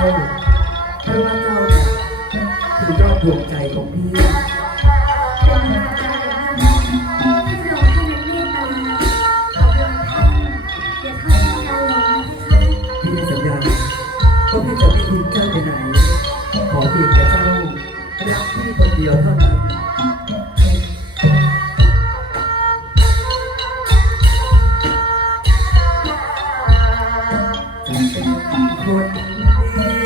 เพราะว่าเจ้าคือเจ้าดวงใจของพี่ พี่สัญญาว่าพี่จะไม่ทิ้งเจ้าไปไหน ขอเพียงแต่เจ้ารักพี่คนเดียวเท่านั้นคน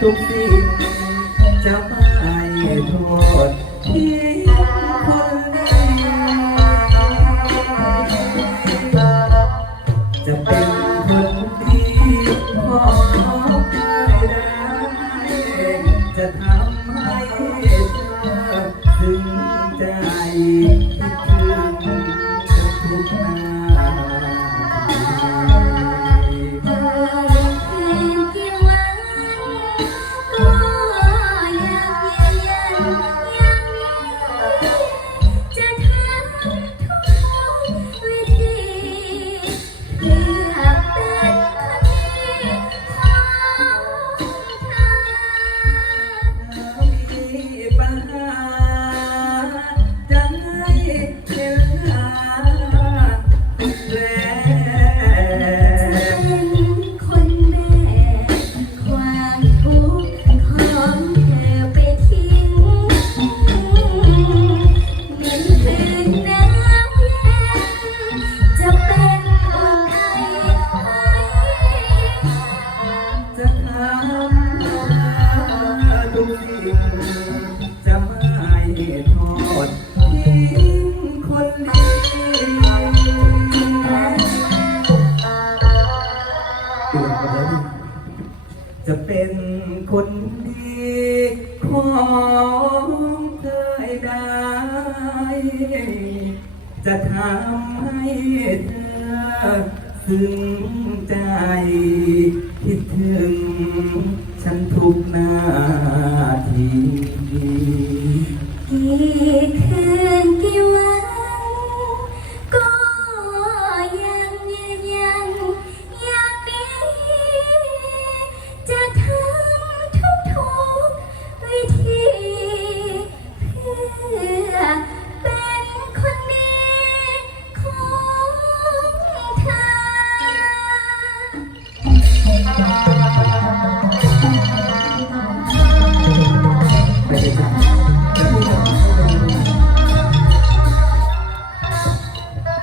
ทุกสิ่งจะไม่โทษที่คนจะเป็นคนดีของใครได้จะทำให้เธอถึงใจคิดถึงจะทุกนา เป็นคนดีของเธอได้ จะทำให้เธอซึ้งใจ คิดถึงฉันทุกนาทีที่